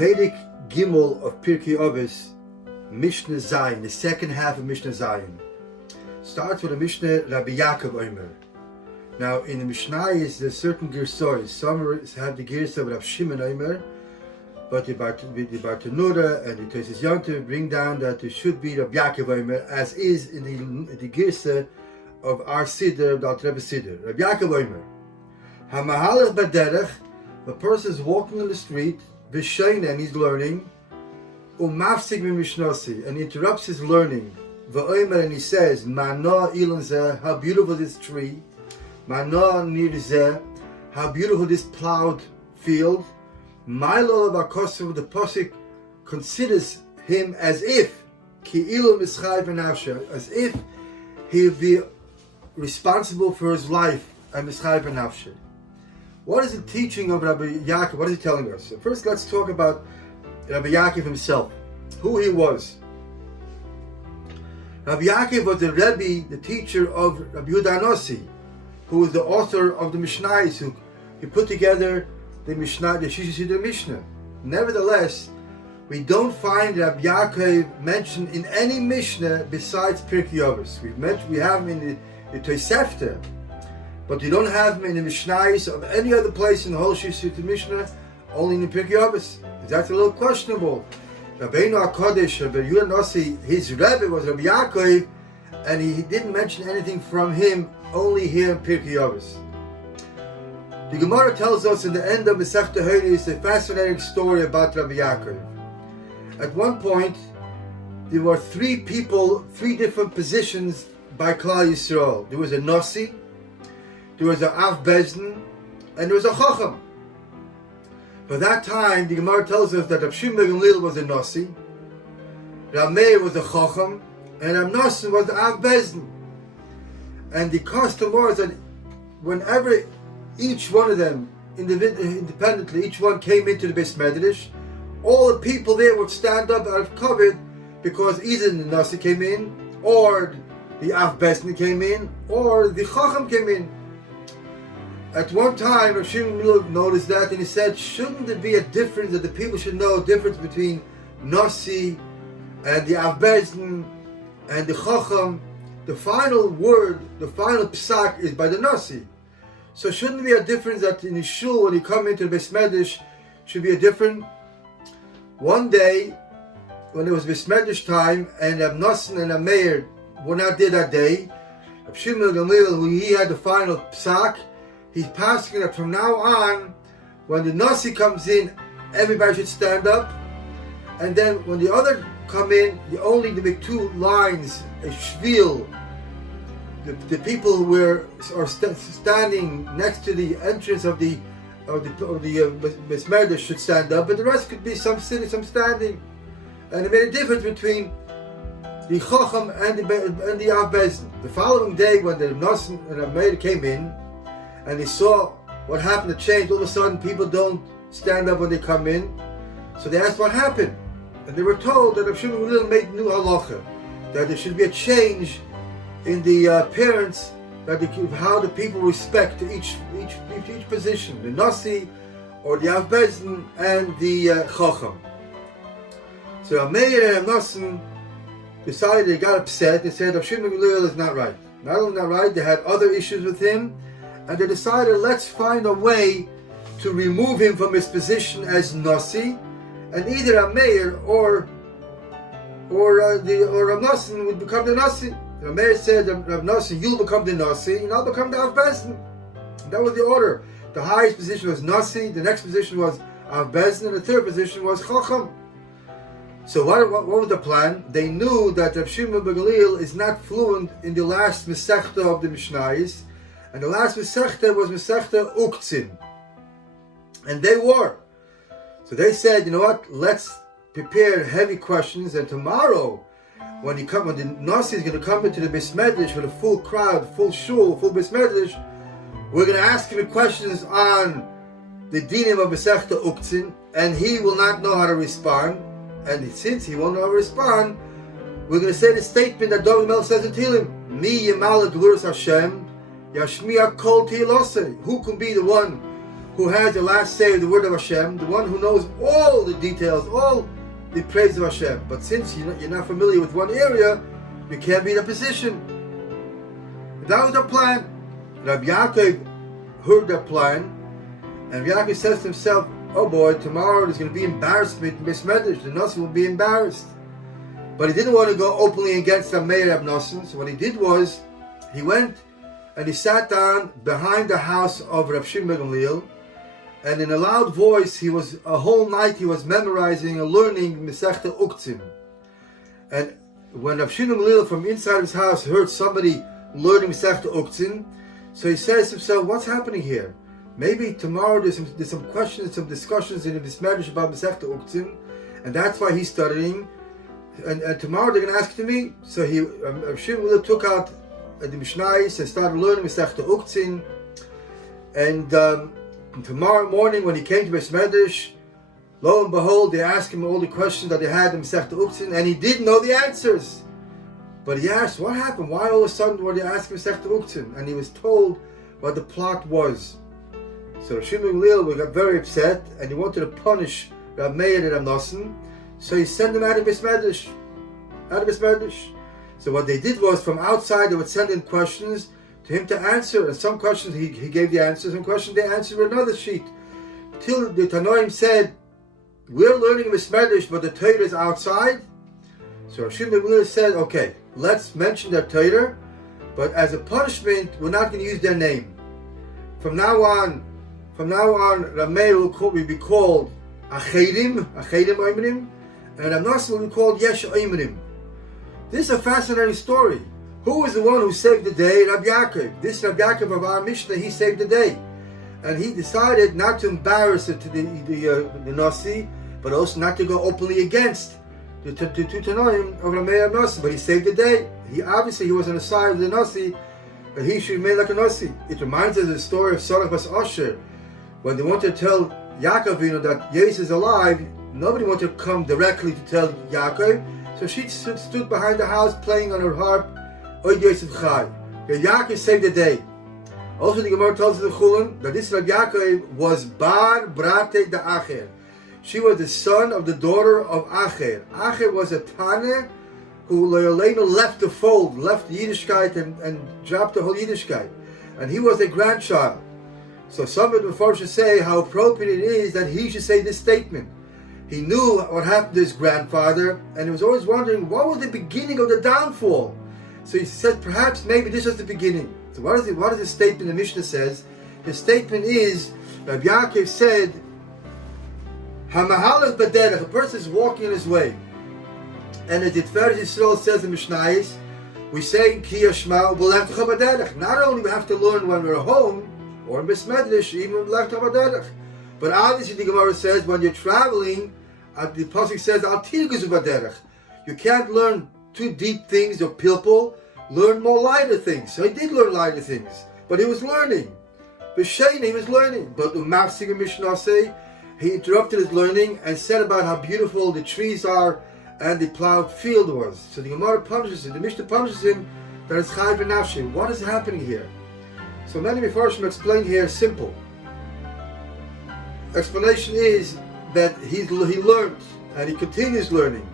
Perek Gimel of Pirki Avos, Mishnah Zayin, the second half of Mishnah Zayin, starts with a Mishnah Rabbi Yaakov Omer. Now, in the Mishnah there's certain girsois. Some have the girsa of Rabbi Shimon Omer, but the Bartanura and the Tosis Yontiv bring down that it should be Rabbi Yaakov Omer, as is in the girsa of our Siddur, the Rebbe Siddur. Rabbi Yaakov Omer. Hamahalach baderech, the person is walking on the street, v'sheina, and he's learning, umafsik mishnasi, and he interrupts his learning, v'omer, and he says, Mana ilan zeh, how beautiful this tree, Mana nir zeh, how beautiful this plowed field, Ma'ilo b'akosav, the posik considers him as if, ki ilu mischai v'nafshe, as if he would be responsible for his life, and mischai v'nafshe. What is the teaching of Rabbi Yaakov? What is he telling us? So first, let's talk about Rabbi Yaakov himself, who he was. Rabbi Yaakov was the Rabbi, the teacher of Rabbi Yehuda Hanassi, who was the author of the Mishnayos, who he put together the Mishnah, the Shisha Mishnah. Nevertheless, we don't find Rabbi Yaakov mentioned in any Mishnah besides Pirki Avos. We have him in the Tosefta, but you don't have him in the Mishnayos of any other place in the whole Shisha Mishnah, only in the Pirki Avos. That's a little questionable. Rabbeinu HaKadosh, Rabbi Yehuda Hanassi, his Rebbe was Rabbi Yaakov, and he didn't mention anything from him, only here in Pirki Avos. The Gemara tells us in the end of Masechta Hodos a fascinating story about Rabbi Yaakov. At one point, there were three different positions by Klal Yisrael. There was a Nasi, there was an Av Bezdin, and there was a Chacham. By that time, the Gemara tells us that Rab Shimon was a Nasi, Rab Meir was a Chacham, and Rab Nosson was the Av Bezdin. And the custom was that whenever each one of them, independently, each one came into the Beis Medrash, all the people there would stand up out of covered, because either the Nasi came in, or the Av Bezdin came in, or the Chacham came in. At one time, Rav Shimon noticed that, and he said, shouldn't there be a difference, that the people should know a difference between Nasi and the Av Bezdin and the Chacham? The final word, the final psak is by the Nasi. So shouldn't there be a difference that in the shul, when you come into the Beis Medrash, should be a different? One day, when it was Beis Medrash time, and Rab Nosson and Rab Meir were not there that day, Rab Shimon Gamliel, he had the final psak. He's passing that from now on, when the Nasi comes in, everybody should stand up. And then when the other come in, you only make two lines, a shvil. The people who are standing next to the entrance of the Beis Medrash should stand up, but the rest could be some sitting, some standing. And it made a difference between the Chacham and the Av Bezdin. The following day, when the Nosson and Rab Meir came in, and they saw what happened, to change. All of a sudden, people don't stand up when they come in. So they asked what happened. And they were told that Rav Shimon made new halacha, that there should be a change in the appearance, how the people respect each position, the Nasi, or the Av Bezdin, and the Chacham. So Meir and Nosson decided, they got upset. They said Rav Shimon is not right. Not only not right, they had other issues with him. And they decided, let's find a way to remove him from his position as Nasi, and either a Meir or Rav Nosson would become the Nasi. Rav Meir said, Rav Nosson, you'll become the Nasi, and I'll become the Av Bezdin. That was the order. The highest position was Nasi, the next position was Av Bezdin, and the third position was Chacham. So what was the plan? They knew that Rav Shimon ben Gamliel is not fluent in the last Masechta of the Mishnayos, and the last Masechta was Masechta Uktzin. And they were. So they said, you know what, let's prepare heavy questions, and tomorrow, when the Nasi is going to come into the Beis Medrash with a full crowd, full shul, full Beis Medrash, we're going to ask him questions on the dinim of Masechta Uktzin, and he will not know how to respond. And since he won't know how to respond, we're going to say the statement that David Melech says in Tehillim, Mi Yemal Gvuras Hashem, Yashmiya Kol Tehilosei. Who can be the one who has the last say of the word of Hashem, the one who knows all the details, all the praise of Hashem. But since you're not familiar with one area, you can't be in a position. That was their plan. Rabbi Yaakov heard that plan, and Yaakov says to himself, oh boy, tomorrow there's going to be embarrassment, mismedrash, the Nasi will be embarrassed. But he didn't want to go openly against the mayor of Nosson, so what he did was, he went and he sat down behind the house of Rav Shimon ben Gamliel, and in a loud voice, a whole night he was memorizing and learning Masechta Uktzim. And when Rav Shimon ben Gamliel from inside his house heard somebody learning Masechta Uktzim, so he says to himself, what's happening here? Maybe tomorrow there's some questions, some discussions in this marriage about Masechta Uktzim, and that's why he's studying. And tomorrow they're going to ask to me. So Rav Shimon took out the Mishnayos and started learning Masechta Uktzim. And tomorrow morning when he came to Beis Medrash, lo and behold, they asked him all the questions that they had in Masechta Uktzim, and he didn't know the answers. But he asked, what happened? Why all of a sudden were they asking Masechta Uktzim? And he was told what the plot was. So Rav Shimon ben Gamliel got very upset, and he wanted to punish Rav Meir and Rav Nosson. So he sent them out of Beis Medrash. So what they did was, from outside they would send in questions to him to answer, and some questions he gave the answers, and questions they answered with another sheet. Till the Tanoim said, we're learning Beis Medrash, but the Torah is outside. So Rav Shimon ben Gamliel said, okay, let's mention their Torah, but as a punishment, we're not going to use their name. From now on, Rav Meir will be called Achedim Oimrim, and Rav Nosson will be called Yesh Oimrim. This is a fascinating story. Who was the one who saved the day? Rabbi Yaakov. This Rabbi Yaakov of our Mishnah, he saved the day. And he decided not to embarrass it to the Nasi, but also not to go openly against the Tanoim of Rav Meir Nosson. But he saved the day. He was on the side of the Nasi, but he should remain like a Nasi. It reminds us of the story of Sarach bas Asher. When they wanted to tell Yaakov, that Yosef is alive, nobody wanted to come directly to tell Yaakov. So she stood behind the house playing on her harp, Oid Yosef Chai. Yaakov saved the day. Also, the Gemara tells us in the Chulin that this Rabbi Yaakov was Bar Brate da Acher. She was the son of the daughter of Acher. Acher was a Tane who left the fold, left the Yiddishkeit and dropped the whole Yiddishkeit. And he was a grandchild. So some of the Mepharshim say how appropriate it is that he should say this statement. He knew what happened to his grandfather, and he was always wondering what was the beginning of the downfall. So he said, perhaps maybe this was the beginning. So what is the statement the Mishnah says? His statement is, Rabbi Yaakov said, Hamahalach b'derech, a person is walking in his way. And as the Tiferet Yisrael says in Mishnayos, we say, Ki Yashma u'b'lechtecha b'derech. Not only we have to learn when we're home, or in Beis Medrash, even b'lechtecha b'derech. But obviously the Gemara says, when you're traveling, the Pasuk says, Al tirguzu b'derech. You can't learn too deep things or pilpul, learn more lighter things. So he did learn lighter things, but he was learning. B'sheina, he was learning. But Umafsig Mishnah say, he interrupted his learning and said about how beautiful the trees are and the plowed field was. So the Gemara punishes him, the Mishnah punishes him, that it's chai v'nafshi. What is happening here? So many Mepharshim explain here simple. Explanation is that he learned and he continues learning,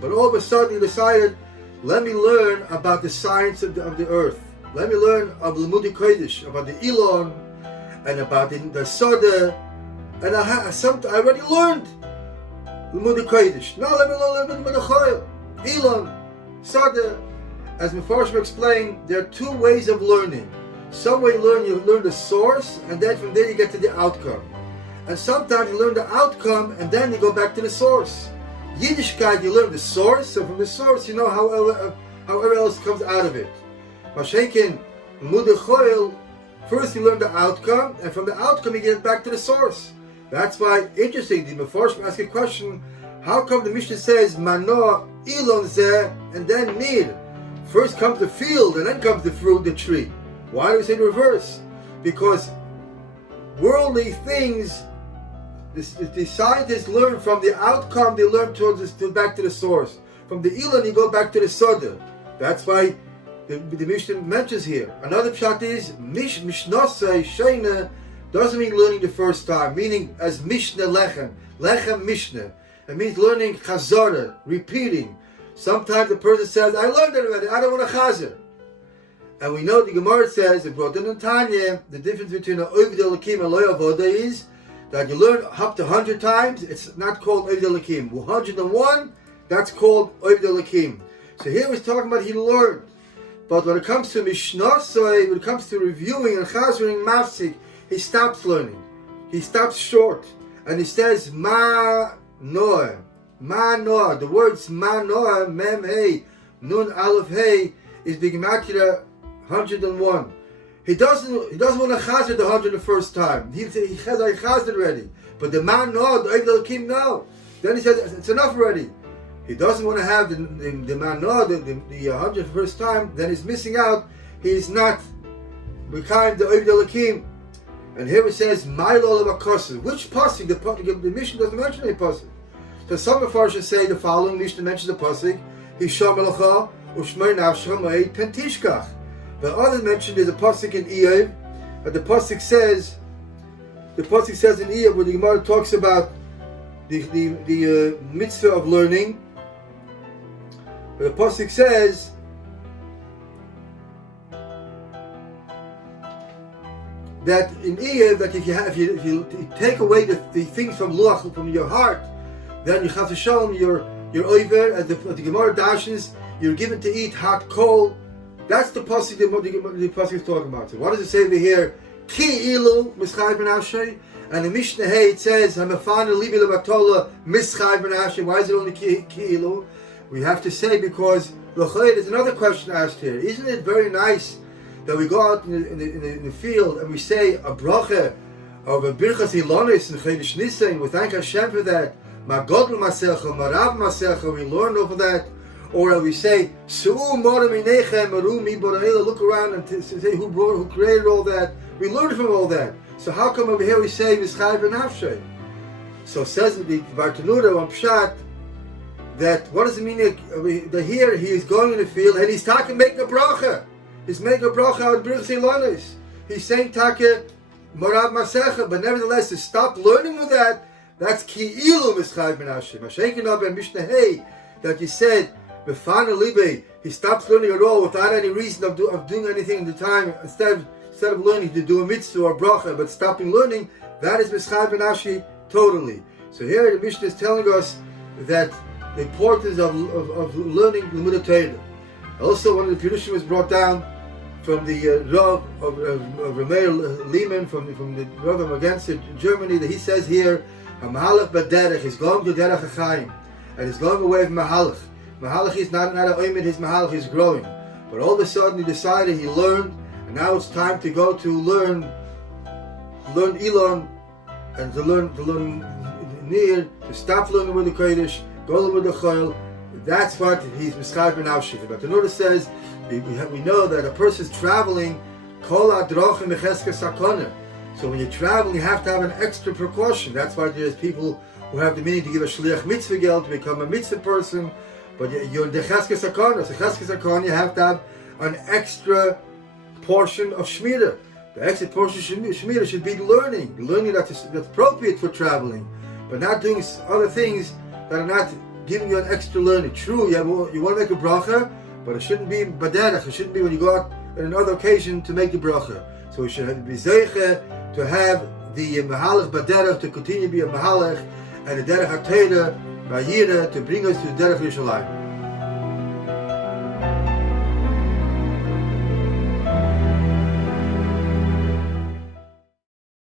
but all of a sudden he decided, let me learn about the science of the earth. Let me learn of Limudi Kodesh, about the Elon and about the Soda, and I already learned Limudi Kodesh. Now let me learn a little bit of Chayil, Elon, Soda. As Mepharshim explained, there are two ways of learning. Some way you learn the source, and then from there you get to the outcome. And sometimes you learn the outcome and then you go back to the source. Yiddishkeit, you learn the source, so from the source you know however else comes out of it. Mashenkin, Mudechoil, first you learn the outcome, and from the outcome you get back to the source. That's why, interesting, the Mepharshim ask a question, how come the Mishnah says, Manoah, Elon Zeh, and then Mir? First comes the field, and then comes the fruit, the tree. Why do we say the reverse? Because worldly things, the scientists learn from the outcome, they learn back to the source. From the Elon, you go back to the Soda. That's why the Mishnah mentions here. Another pshat is, Mishnasai Sheina doesn't mean learning the first time, meaning as Mishnah Lechem Mishnah. It means learning Chazara, repeating. Sometimes the person says, I learned it already, I don't want to Chazar. And we know the Gemara says, it brought in Tanya, the difference between an Oivd Elokim and Lo Avoda is that you learn up to 100 times, it's not called Oivd Elokim. 101, that's called Oivd Elokim. So here he's talking about he learned. But when it comes to Mishnah, when it comes to reviewing and Chazering Mafsik, he stops learning. He stops short. And he says, Ma Noah. Ma Noah. The words Ma Noah, Mem Hey, Nun Aleph Hey, is the Gematria 101. He doesn't want to Chazer the 101st time. He says, I Chazer already. But the Ma Noah, the Oivd Elokim, no. Then he says, it's enough already. He doesn't want to have the Manoah, the 101st time, then he's missing out. He's not behind the Oivd Elokim. And here it says, Milo of Akosu. Which pasuk? The Mishnah doesn't mention any pasuk. So some of us should say the following Mishnah mentions the pasuk, Hisham Melacha, Ushmei Nafsha Ma'id Pentishkach. But others mentioned there's a pasuk in Iyov, and the pasuk says in Iyov, where the Gemara talks about the mitzvah of learning. But the pasuk says that in Iyov, that if you take away the things from luach, from your heart, then you have to show them your over, as the Gemara dashes, you're given to eat hot coal. That's the pasuk the pasuk is talking about. So what does it say over here? Ki ilu mischayv ben ashay. And the Mishnah Hey it says Hamafana libi lebatola mischayv ben ashay. Why is it only ki ilu? We have to say because there's another question asked here. Isn't it very nice that we go out in the field and we say a bracha of a birchas ilonis and chedesh nisan? We thank Hashem for that. Ma godl masecha, ma rav masecha. We learn over that. Or we say su'u morim inechem maru mi bora'ila. Look around and say who created all that. We learn from all that. So how come over here we say mischayv ben nafshay? So says the Bartanura on Pshat, that what does it mean that here he is going in the field and he's talking making a bracha. He's making a bracha out of birchas ilonis. He's saying take morav masecha, but nevertheless to stop learning with that, that's ki ilu mischayv ben nafshay. Mashenkin up in Mishnah Hey that he said befana libe, he stops learning at all without any reason of doing anything in the time. Instead of learning to do a mitzvah or bracha, but stopping learning, that is mischayv ben nafshay totally. So here the Mishnah is telling us that the importance of learning Limud Torah. Also, one of the Pirushim was brought down from the Rav of Rabbi Lehman, from the Rav of Magenset in Germany, that he says here, Mahalach Baderech is going to Derech HaChaim, and he's going away from Mahalach. Mahalach is not a oimid, his Mahalach is growing. But all of a sudden he decided, he learned, and now it's time to go to learn Elon, and to learn Nir, to stop learning with the Kodesh, go with the Chayil. That's what he's mischayv ben nafshay. But the Nura says we know that a person is traveling kol adrochim mecheskes sakona. So when you're traveling, you have to have an extra precaution. That's why there's people who have the meaning to give a shliach mitzvah geld to become a mitzvah person. But you're in the cheskes sakona. So cheskes sakona, you have to have an extra portion of shmira. The extra portion of shmira should be learning that's appropriate for traveling, but not doing other things that are not giving you an extra learning. True, you want to make a bracha, but it shouldn't be baderech. It shouldn't be when you go out on another occasion to make the bracha. So we should be zeiche to have the mahalach baderech to continue to be a mahalach, and the derech haTorah ba'yira to bring us to the derech Yerushalayim.